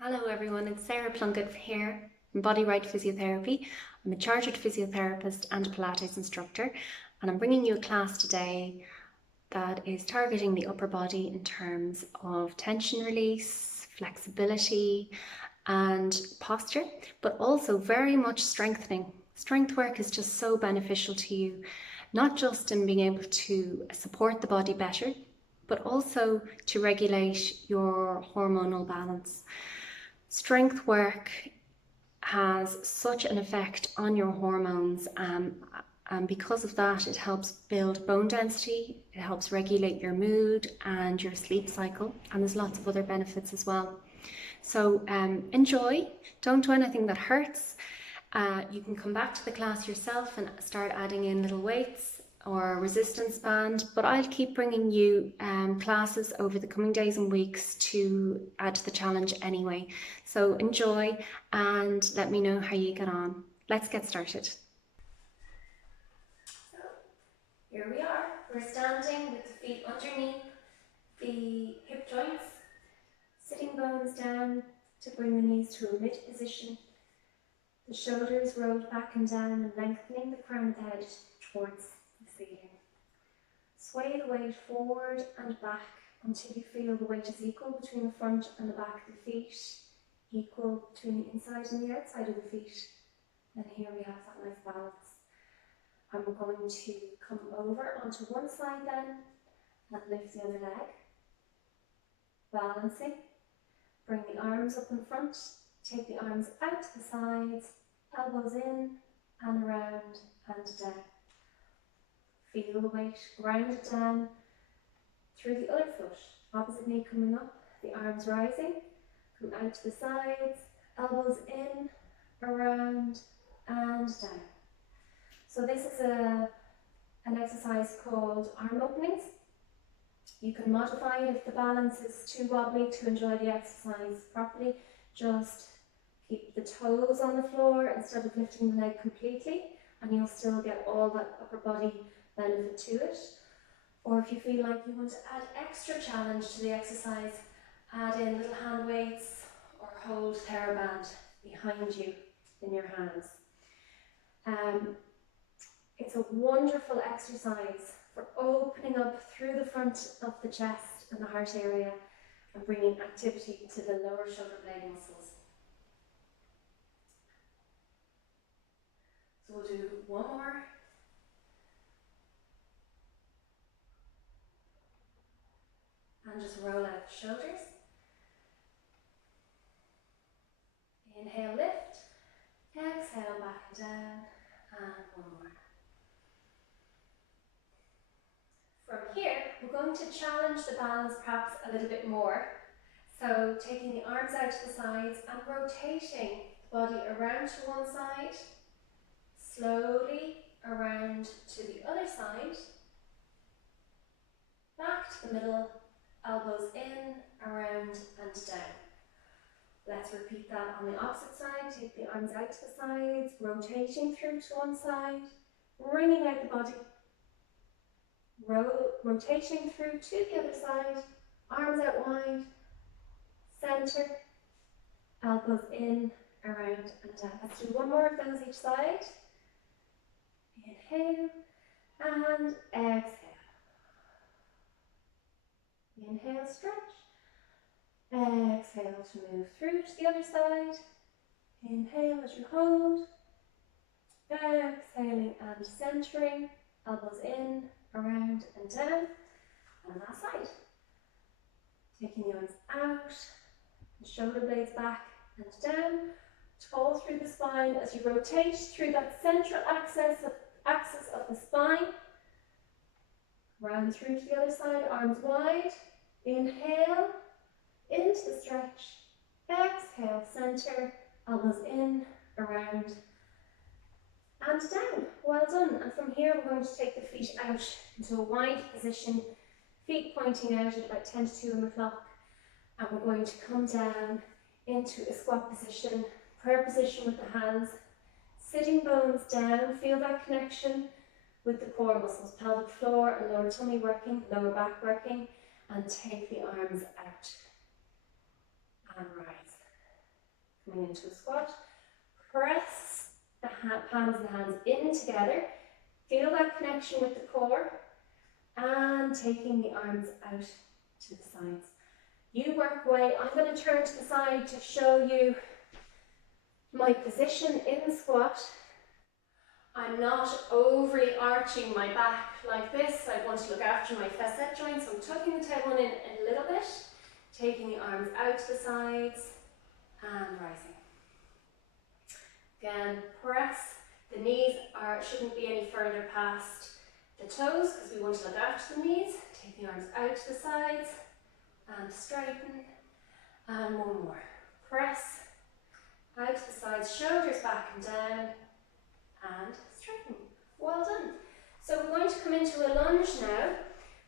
Hello everyone, it's Sarah Plunkett here from BodyRight Physiotherapy. I'm a chartered physiotherapist and a Pilates instructor, and I'm bringing you a class today that is targeting the upper body in terms of tension release, flexibility and posture, but also very much strengthening. Strength work is just so beneficial to you, not just in being able to support the body better, but also to regulate your hormonal balance. Strength work has such an effect on your hormones, and because of that, it helps build bone density, it helps regulate your mood and your sleep cycle, and there's lots of other benefits as well. So enjoy, don't do anything that hurts. You can come back to the class yourself and start adding in little weights or resistance band, but I'll keep bringing you classes over the coming days and weeks to add to the challenge anyway. So enjoy and let me know how you get on. Let's get started. So here we are. We're standing with the feet underneath the hip joints, sitting bones down to bring the knees to a mid position. The shoulders rolled back and down and lengthening the crown of the head towards the ceiling. Sway the weight forward and back until you feel the weight is equal between the front and the back of the feet, equal between the inside and the outside of the feet. And here we have that nice balance. I'm going to come over onto one side then and lift the other leg. Balancing. Bring the arms up in front, take the arms out to the sides, elbows in and around and down. Feel the weight, ground it down through the other foot, opposite knee coming up, the arms rising, come out to the sides, elbows in, around and down. So this is an exercise called arm openings. You can modify it if the balance is too wobbly to enjoy the exercise properly. Just keep the toes on the floor instead of lifting the leg completely, and you'll still get all that upper body benefit to it. Or if you feel like you want to add extra challenge to the exercise, add in little hand weights or hold TheraBand behind you in your hands. It's a wonderful exercise for opening up through the front of the chest and the heart area and bringing activity to the lower shoulder blade muscles. So we'll do one more. And just roll out the shoulders. Inhale, lift. Exhale, back and down. And one more. From here, we're going to challenge the balance perhaps a little bit more. So taking the arms out to the sides and rotating the body around to one side, slowly around to the other side, back to the middle, elbows in, around and down. Let's repeat that on the opposite side. Take the arms out to the sides, rotating through to one side, bringing out the body, rotating through to the other side, arms out wide, centre, elbows in, around and down. Let's do one more of those each side. Inhale and exhale. Inhale, stretch. Exhale to move through to the other side. Inhale as you hold. Exhaling and centering. Elbows in, around and down. And last side. Taking the arms out, the shoulder blades back and down. Tall through the spine as you rotate through that central axis of the spine. Round through to the other side, arms wide. Inhale, into the stretch. Exhale, center, elbows in, around and down. Well done. And from here, we're going to take the feet out into a wide position, feet pointing out at about 10 to 2 on the clock. And we're going to come down into a squat position, prayer position with the hands, sitting bones down. Feel that connection with the core muscles, pelvic floor and lower tummy working, lower back working, and take the arms out and rise. coming into a squat. Press the palms of the hands in together. Feel that connection with the core and taking the arms out to the sides. You work away. I'm going to turn to the side to show you my position in the squat. I'm not overly arching my back like this. I want to look after my facet joints. So I'm tucking the tailbone in a little bit, taking the arms out to the sides and rising. Again, press. The knees shouldn't be any further past the toes because we want to look after the knees. Take the arms out to the sides and straighten. And one more. Press out to the sides, shoulders back and down, and straighten. Well done. So we're going to come into a lunge now.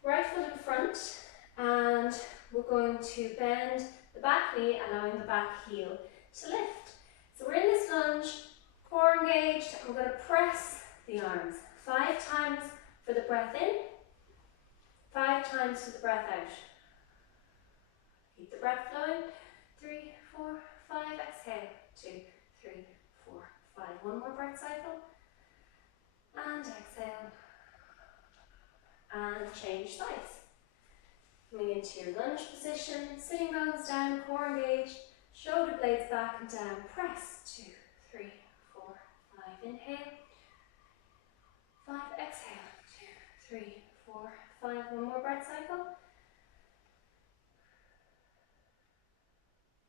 Right foot in front, and we're going to bend the back knee, allowing the back heel to lift. So we're in this lunge, core engaged, and we're going to press the arms 5 times for the breath in, 5 times for the breath out. Keep the breath flowing. 3, 4, 5. Exhale. 2, 3, 4, 5. One more breath cycle. And exhale. And change sides. Coming into your lunge position, sitting bones down, core engaged, shoulder blades back and down. Press. 2, 3, 4, 5. Inhale. 5. Exhale. 2, 3, 4, 5. One more breath cycle.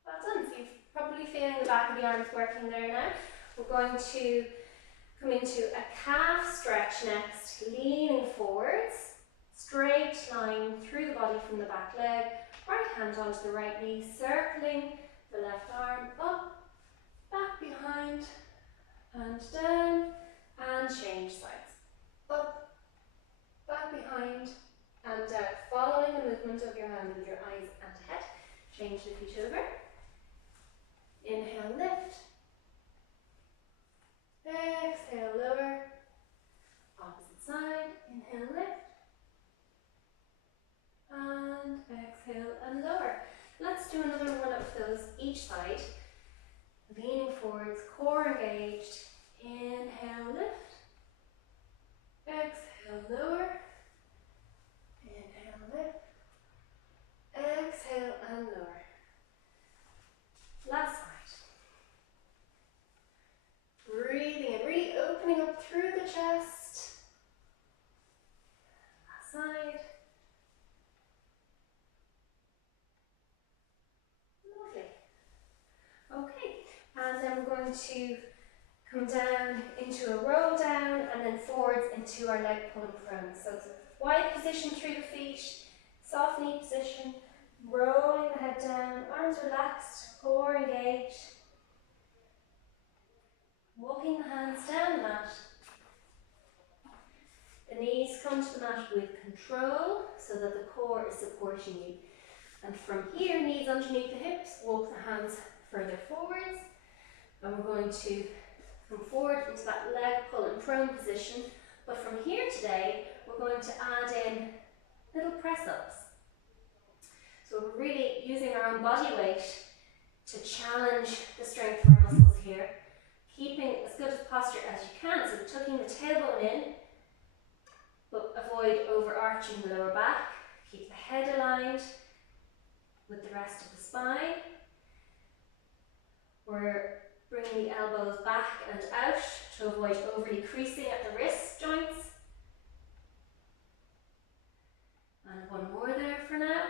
Well done. So you're probably feeling the back of the arms working there now. We're going to come into a calf stretch next, leaning forwards, straight line through the body from the back leg, right hand onto the right knee, circling the left arm up, back behind, and down, and change sides. Up, back behind, and down, following the movement of your hand with your eyes and head. Change the feet over. Inhale, lift. Exhale, lower. Opposite side. Inhale, lift. And exhale and lower. Let's do another one of those each side. Leaning forwards, core engaged. Inhale, lift. Exhale, lower. Inhale, lift. Exhale and lower. Last side. Breathing and really opening up through the chest. Last side. Lovely. Okay, and then we're going to come down into a roll down and then forwards into our leg pull and prone. So it's a wide position through the feet, soft knee position, rolling the head down, arms relaxed, core engaged. Walking the hands down the mat. The knees come to the mat with control so that the core is supporting you. And from here, knees underneath the hips, walk the hands further forwards. And we're going to come forward into that leg pull and prone position. But from here today, we're going to add in little press ups. So we're really using our own body weight to challenge the strength of our muscles here. Keeping as good a posture as you can, so tucking the tailbone in, but avoid overarching the lower back. Keep the head aligned with the rest of the spine. We're bringing the elbows back and out to avoid overly creasing at the wrist joints. And one more there for now.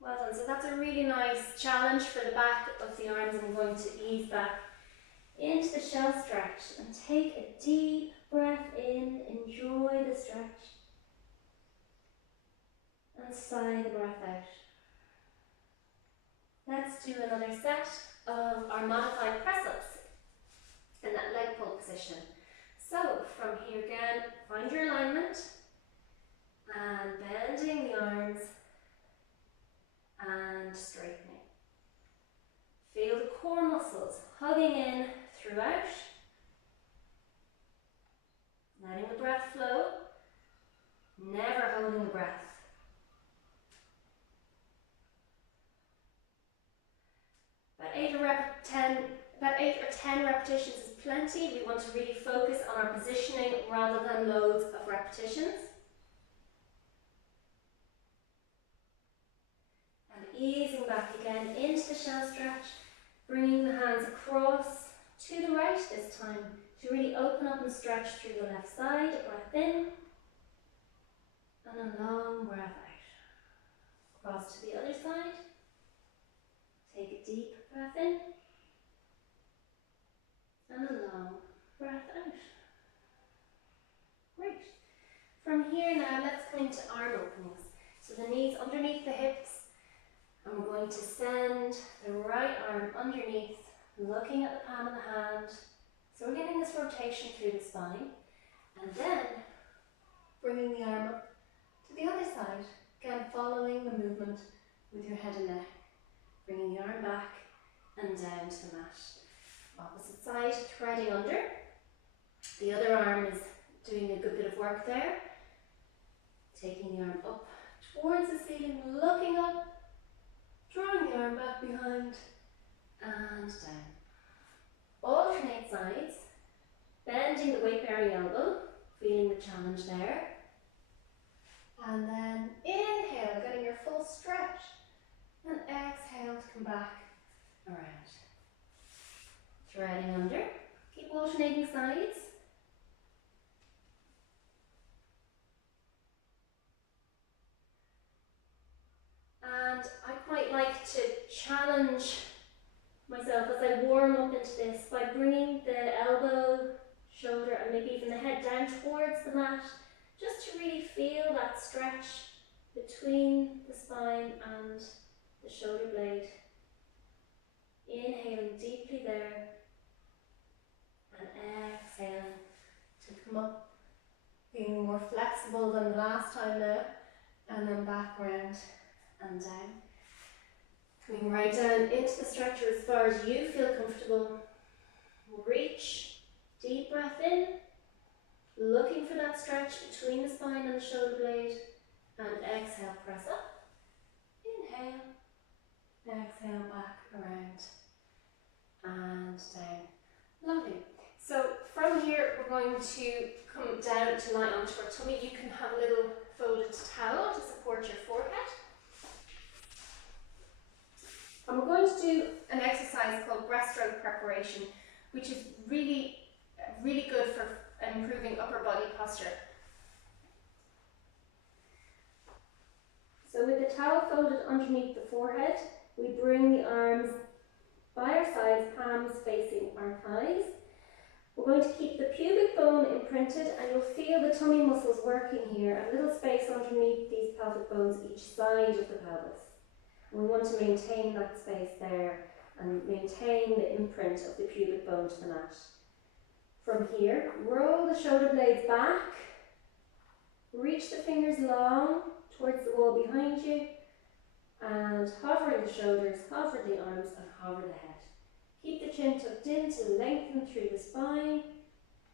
Well done. So that's a really nice challenge for the back of the arms. I'm going to ease back into the shell stretch and take a deep breath in. Enjoy the stretch. And sigh the breath out. Let's do another set of our modified press-ups in that leg pull position. So from here again, find your alignment and bending the arms and straightening. Feel the core muscles hugging in throughout. Letting the breath flow, never holding the breath. About 8 or 10 repetitions is plenty. We want to really focus on our positioning rather than loads of repetitions. And easing back again into the shell stretch, bringing the hands across to the right this time to really open up and stretch through the left side. A breath in and a long breath out. Cross to the other side. Take a deep breath in and a long breath out. Great. From here now, let's come into arm openings. So the knees underneath the hips, and we're going to send the right arm underneath, looking at the palm of the hand. So we're getting this rotation through the spine, and then bringing the arm up to the other side. Again, following the movement with your head and neck. Bringing the arm back and down to the mat. Opposite side, threading under. The other arm is doing a good bit of work there. Taking the arm up towards the ceiling, looking up, drawing the arm back behind and down. Alternate sides, bending the weight bearing elbow, feeling the challenge there. And then inhale, getting your full stretch. And exhale to come back around. Threading under. Keep alternating sides. And I quite like to challenge myself as I warm up into this by bringing the elbow, shoulder and maybe even the head down towards the mat, just to really feel that stretch between the spine and the shoulder blade. Inhaling deeply there and exhaling to come up, being more flexible than the last time now, and then back around and down. Coming right down into the stretcher as far as you feel comfortable. Reach, deep breath in, looking for that stretch between the spine and the shoulder blade, and exhale, press up. Inhale. Exhale, back around and down. Lovely. So from here we're going to come down to lie onto our tummy. You can have a little folded towel to support your forehead. And we're going to do an exercise called breaststroke preparation, which is really good for improving upper body posture. So with the towel folded underneath the forehead, we bring the arms by our sides, palms facing our thighs. We're going to keep the pubic bone imprinted, and you'll feel the tummy muscles working here, a little space underneath these pelvic bones each side of the pelvis. And we want to maintain that space there and maintain the imprint of the pubic bone to the mat. From here, roll the shoulder blades back, reach the fingers long towards the wall behind you, and hovering the shoulders, hover the arms and hover the head. Keep the chin tucked in to lengthen through the spine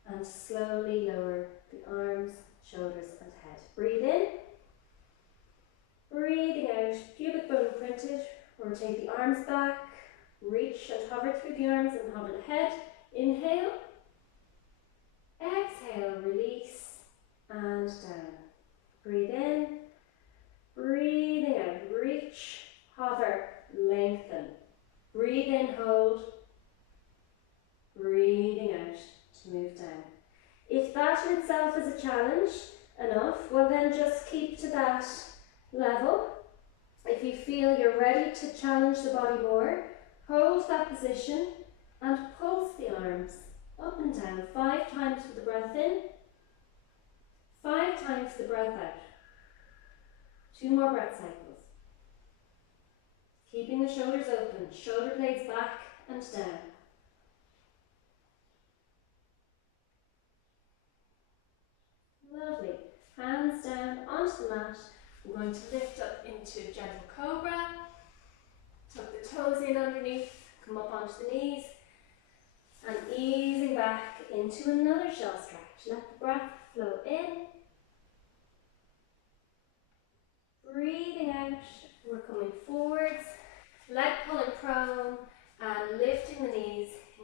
and slowly lower the arms, shoulders and head. Breathe in, breathing out, pubic bone imprinted. Rotate the arms back, reach and hover through the arms and hover the head. Inhale, exhale, release and down. Breathe in, breathing out, reach, hover, lengthen. Breathe in, hold. Breathing out to move down. If that in itself is a challenge enough, well then just keep to that level. If you feel you're ready to challenge the body more, hold that position and pulse the arms up and down 5 times with the breath in, 5 times the breath out. 2 more breath cycles. Keeping the shoulders open, shoulder blades back and down. Lovely. Hands down onto the mat. We're going to lift up into gentle cobra. Tuck the toes in underneath, come up onto the knees, and easing back into another shell stretch. Let the breath flow in. Breathing out, we're coming forwards, leg pulling prone,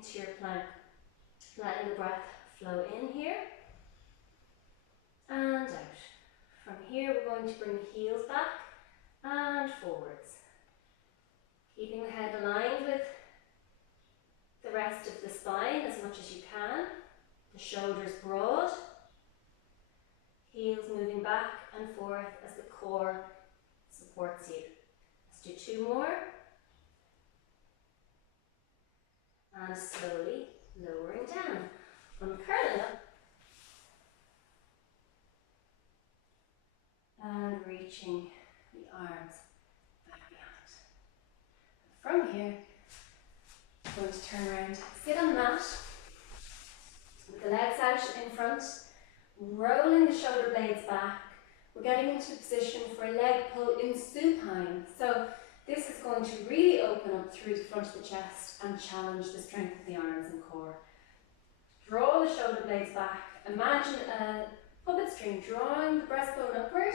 into your plank. Letting the breath flow in here and out. From here we're going to bring the heels back and forwards. Keeping the head aligned with the rest of the spine as much as you can. The shoulders broad. Heels moving back and forth as the core supports you. Let's do 2 more. And slowly lowering down. Uncurling up. And reaching the arms back behind. From here, I'm going to turn around, sit on the mat, with the legs out in front, rolling the shoulder blades back. We're getting into a position for a leg pull in supine. So this is going to really open up through the front of the chest and challenge the strength of the arms and core. Draw the shoulder blades back. Imagine a puppet string drawing the breastbone upward.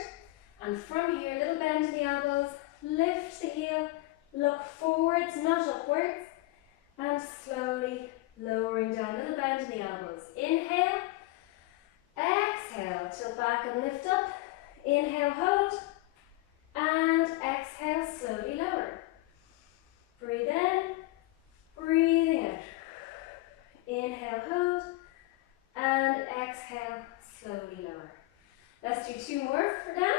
And from here, little bend in the elbows, lift the heel, look forwards, not upwards. And slowly lowering down, little bend in the elbows. Inhale, exhale, tilt back and lift up. Inhale, hold, and exhale, slowly lower. Breathe in, breathing out. Inhale, hold, and exhale, slowly lower. Let's do 2 more for now.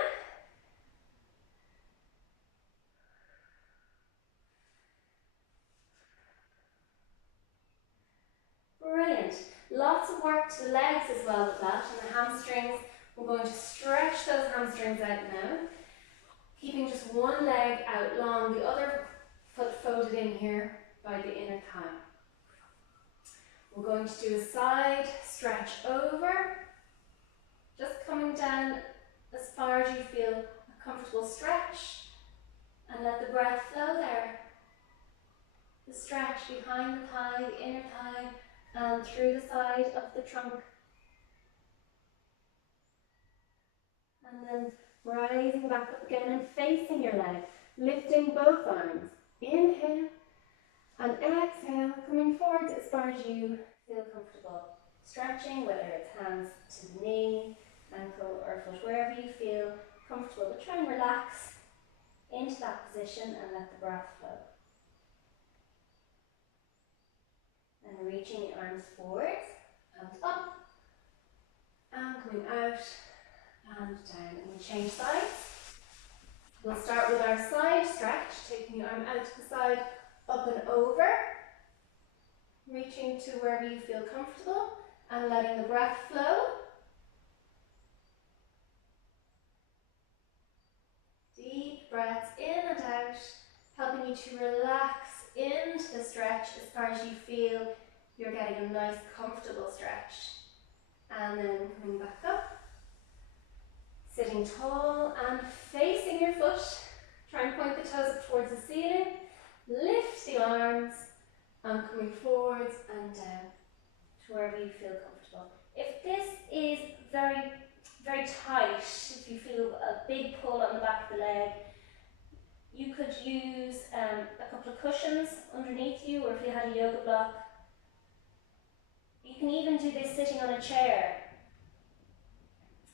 Brilliant. Lots of work to the legs as well with that, and the hamstrings. We're going to stretch those hamstrings out now, keeping just one leg out long, the other foot folded in here by the inner thigh. We're going to do a side stretch over, just coming down as far as you feel a comfortable stretch, and let the breath flow there. The stretch behind the thigh, the inner thigh, and through the side of the trunk. And then rising back up again and facing your leg, lifting both arms. Inhale and exhale, coming forward as far as you feel comfortable. Stretching, whether it's hands to the knee, ankle or foot, wherever you feel comfortable. But try and relax into that position and let the breath flow. And reaching the arms forward and up, and coming out and down. And we change sides. We'll start with our side stretch, taking the arm out to the side, up and over, reaching to wherever you feel comfortable and letting the breath flow. Deep breaths in and out, helping you to relax into the stretch as far as you feel you're getting a nice comfortable stretch. And then coming back up, sitting tall and facing your foot. Try and point the toes up towards the ceiling. Lift the arms and coming forwards and down to wherever you feel comfortable. If this is very, very tight, if you feel a big pull on the back of the leg, you could use a couple of cushions underneath you, or if you had a yoga block. You can even do this sitting on a chair.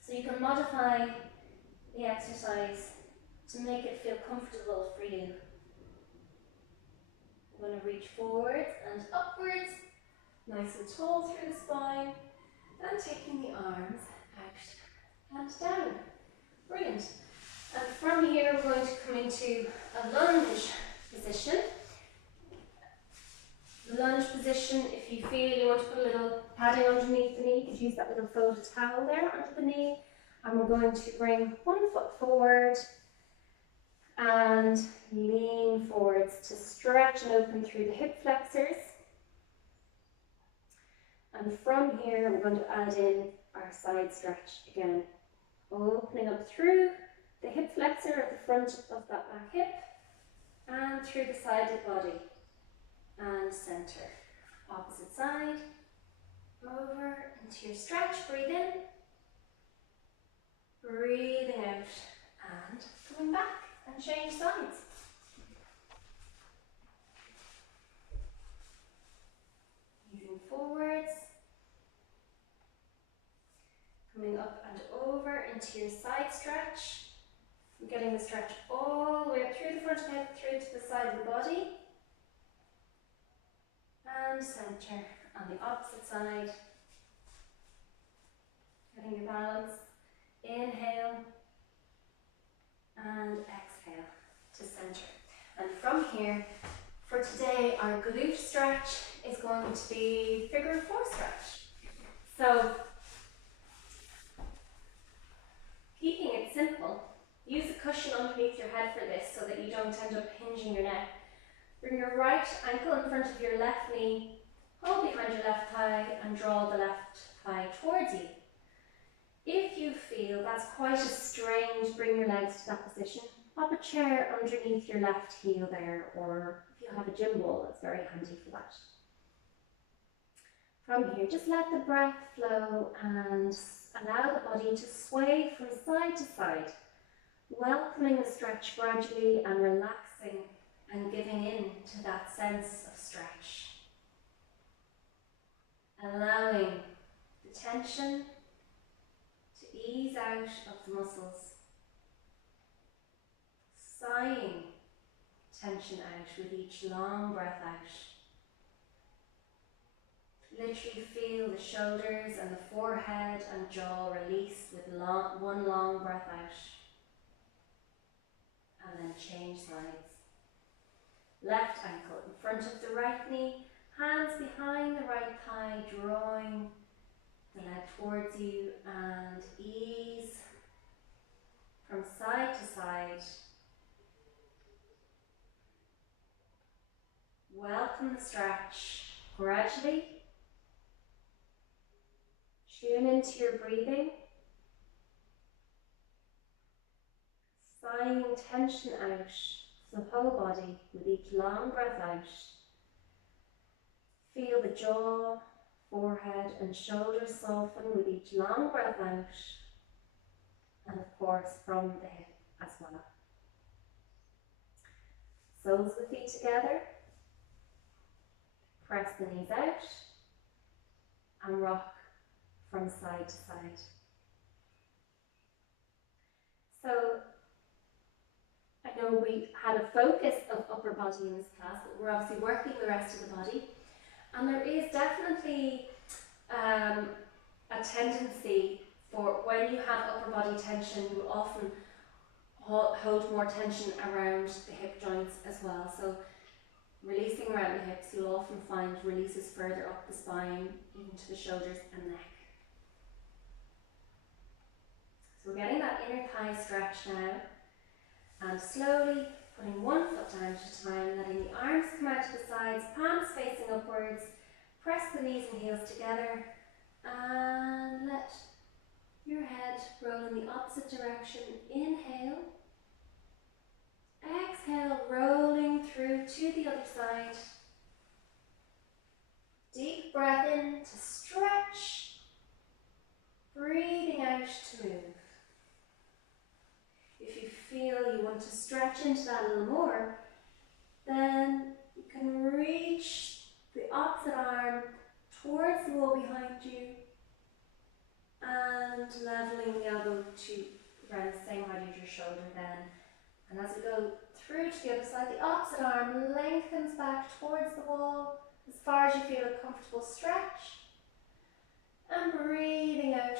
So you can modify the exercise to make it feel comfortable for you. We're going to reach forwards and upwards, nice and tall through the spine, and taking the arms out and down. Brilliant. And from here we're going to come into a lunge position. Lunge position, if you feel you want to put a little padding underneath the knee, you could use that little folded towel there under the knee. And we're going to bring one foot forward and lean forwards to stretch and open through the hip flexors. And from here we're going to add in our side stretch again, opening up through the hip flexor at the front of that back hip and through the side of the body and center. Opposite side, over into your stretch, breathe in, breathing out and coming back and change sides. the stretch all the way up through the front of the head, through to the side of the body. And center on the opposite side. Getting your balance. Inhale and exhale to center. And from here, for today, our glute stretch is going to be figure 4 stretch. So, keeping it simple, use a cushion underneath your head for this so that you don't end up hinging your neck. Bring your right ankle in front of your left knee, hold behind your left thigh and draw the left thigh towards you. If you feel that's quite a strain to bring your legs to that position, pop a chair underneath your left heel there, or if you have a gym ball, it's very handy for that. From here, just let the breath flow and allow the body to sway from side to side, welcoming the stretch gradually and relaxing and giving in to that sense of stretch. Allowing the tension to ease out of the muscles. Sighing tension out with each long breath out. Literally feel the shoulders and the forehead and jaw release with one long breath out. And then change sides. Left ankle in front of the right knee, hands behind the right thigh, drawing the leg towards you, and ease from side to side. Welcome the stretch gradually. Tune into your breathing. Sighing tension out the whole body with each long breath out. Feel the jaw, forehead and shoulders soften with each long breath out. And of course from the hip as well. Soles of the feet together. Press the knees out and rock from side to side. So, I know we had a focus of upper body in this class, but we're obviously working the rest of the body. And there is definitely a tendency for when you have upper body tension, you will often hold more tension around the hip joints as well. So releasing around the hips, you'll often find releases further up the spine, even to the shoulders and neck. So we're getting that inner thigh stretch now, and slowly putting one foot down at a time, letting the arms come out to the sides, palms facing upwards, press the knees and heels together, and let your head roll in the opposite direction. Inhale. Exhale, rolling through to the other side. Deep breath in to stretch. Breathing out to move. If you feel you want to stretch into that a little more, then you can reach the opposite arm towards the wall behind you and leveling the elbow to around the same height as your shoulder then. And as we go through to the other side, the opposite arm lengthens back towards the wall as far as you feel a comfortable stretch. And breathing out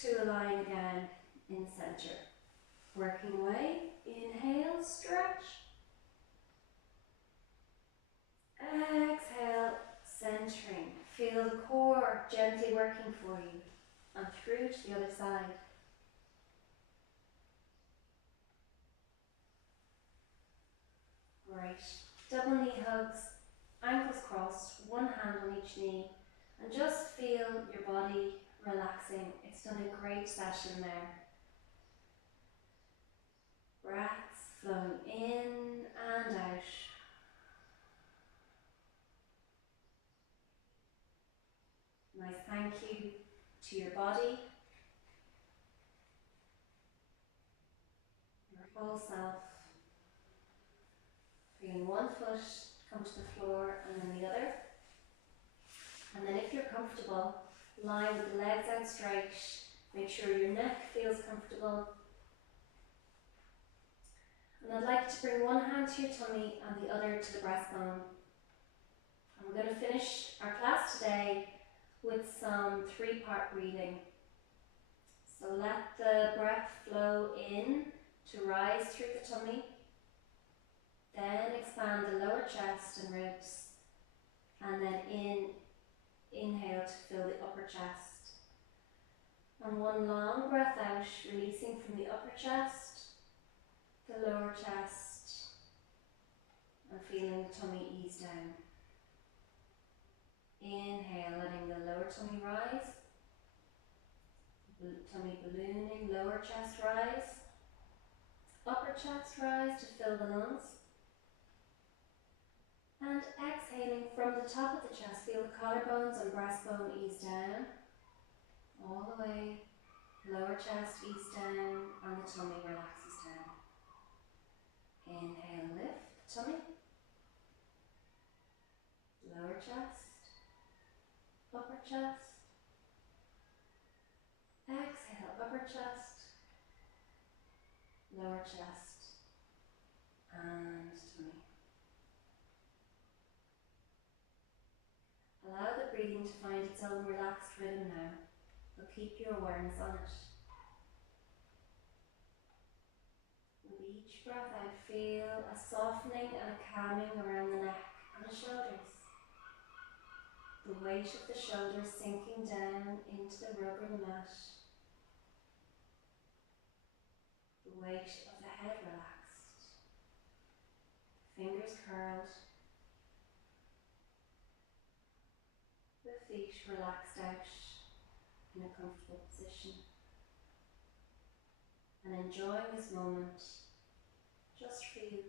to align again in the center. Working away. Inhale, stretch. Exhale, centering. Feel the core gently working for you. And through to the other side. Great. Double knee hugs, ankles crossed, one hand on each knee, and just feel your body relaxing. It's done a great session there. Breaths flowing in and out. Nice thank you to your body, your whole self. Feeling one foot come to the floor and then the other. And then if you're comfortable, lie with the legs out straight. Make sure your neck feels comfortable. And I'd like to bring one hand to your tummy and the other to the breastbone. And we're going to finish our class today with some 3-part breathing. So let the breath flow in to rise through the tummy, then expand the lower chest and ribs, and then inhale to fill the upper chest. And one long breath out, releasing from the upper chest, the lower chest, and feeling the tummy ease down. Inhale, letting the lower tummy rise, tummy ballooning, lower chest rise, upper chest rise to fill the lungs. And exhaling from the top of the chest, feel the collarbones and breastbone ease down, all the way, lower chest ease down, and the tummy relaxes down. Inhale, lift the tummy, lower chest, upper chest, exhale, upper chest, lower chest, and tummy. Allow the breathing to find its own relaxed rhythm now, but keep your awareness on it. With each breath out, feel a softening and a calming around the neck and the shoulders. The weight of the shoulders sinking down into the rubber mat. The weight of the head relaxed. Fingers curled. The feet relaxed out in a comfortable position. And enjoying this moment just for you.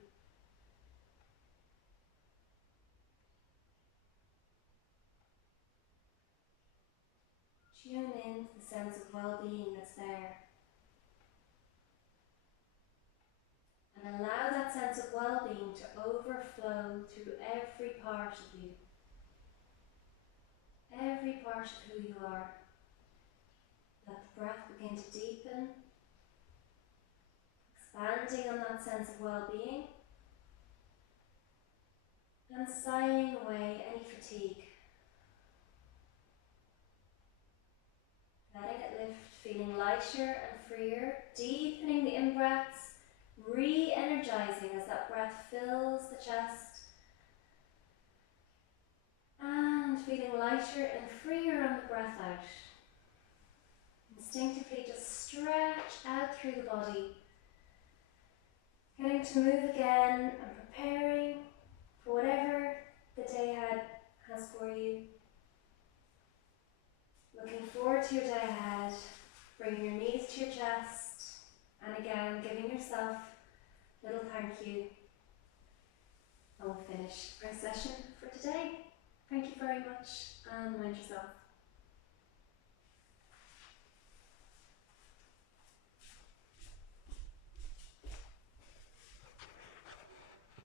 Tune in to the sense of well-being that's there. And allow that sense of well-being to overflow through every part of you. Every part of who you are. Let the breath begin to deepen, expanding on that sense of well-being, and sighing away any fatigue. Letting it lift, feeling lighter and freer, deepening the in-breaths, re-energizing as that breath fills the chest, and feeling lighter and freer on the breath out. Instinctively just stretch out through the body, getting to move again and preparing for whatever the day ahead has for you. Looking forward to your day ahead, bringing your knees to your chest, and again giving yourself a little thank you. And we'll finish our session for today. Thank you very much, and mind yourself.